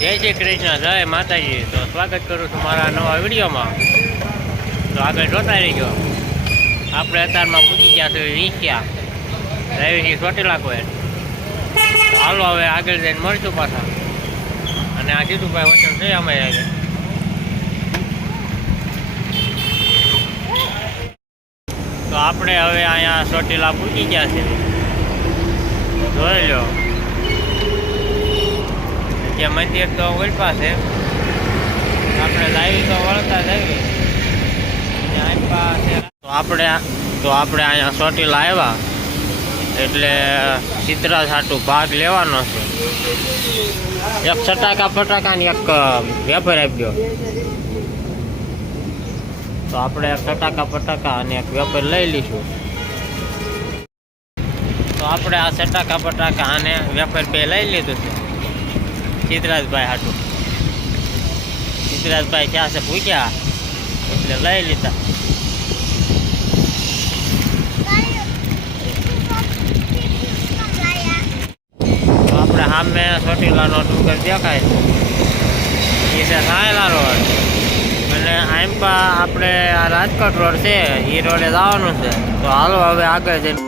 જય શ્રી કૃષ્ણ, જય માતાજી। તો સ્વાગત કરું છું મારા નવા વિડીયોમાં। તો આગળ જોતા રહીજો। આપણે અત્યારમાં પૂછી ગયા છે રીંખ્યા રવિથી ચોટીલા કોઈ। હાલો હવે આગળ જઈને મળશું પાછા। અને આ જીતુભાઈ વચન છે અમે આગળ। તો આપણે હવે અહીંયા ચોટીલા પૂછી ગયા છે, જોઈ લો। ત્યાં મંદિર તો ઓળપા છે, આપણે લાવી તો વળતા જઈએ। તો આપણે અહીંયા ચોટીલા આવ્યા એટલે ચિત્રા સાટું ભાગ લેવાનો છે। એક ફટાકા ફટાકાની એક વેપાર આપ્યો, તો આપણે ફટાકા ફટાકા અને એક વેપાર લઈ લઈશું। તો આપણે આ ફટાકા ફટાકા અને વેપાર બે લઈ લીધું છે સિદ્ધરાજભાઈ હાટું। સિદ્ધરાજભાઈ ક્યાં છે પૂછ્યા એટલે લઈ લીધા। તો આપણે સામે ચોટીલાનો ડુંગર દેખાય છે, એ છે સાયલા રોડ। અને આંપા આપણે આ રાજકોટ રોડ છે એ રોડે જવાનું છે। તો હાલો હવે આગળ જઈને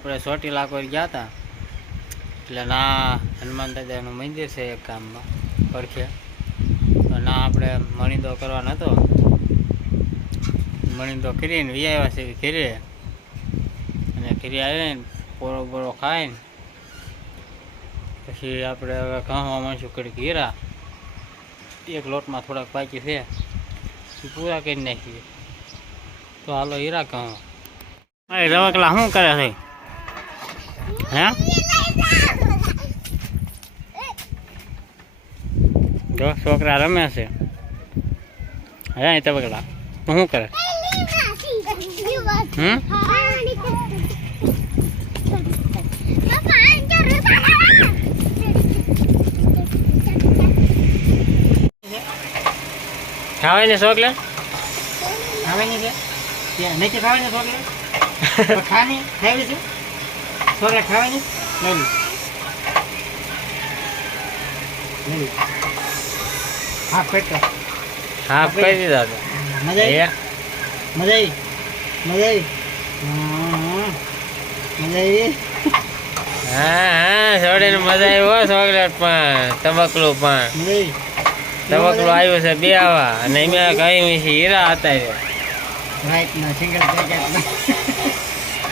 આપણે ચોટીલા કોઈ ગયા હતા એટલે ના હનુમાન દાદાનું મંદિર છે એક ગામમાં પડખે, તો ના આપણે મણીંદો કરવા નહોતો, મણીંદો કરીને વી આવ્યા છે ઘરે, અને ઘરે આવીને પોરો બોરો ખાઈને પછી આપણે હવે ઘઉં માંસું કરી ઘેરા, એક લોટમાં થોડાક બાકી છે એ પૂરા કરી નાખીએ. તો હાલો હીરા ઘઉં. અરે રવકલા શું કરે છે? હે જો છોકરા રમે છે. હે તબકલા તું શું કરે? ખાવાની ચોકલેટ ખાવાની છે? નથી ખાવાની ચોકલેટ? ખાવાની ખાવી છે ચોકલેટ ખાવાની? હાફ પેટ હાફ કરી દીધા હતા. મજા આવી મજા આવી મજા આવી મજા આવી. હા હા છોડીને મજા આવી. ચોકલેટ પણ તબકલું પણ તબકલું આવ્યું છે બે આવા, અને એમાં કઈ હીરા હતા. રાઈટ ના સિંગલ પેકેટ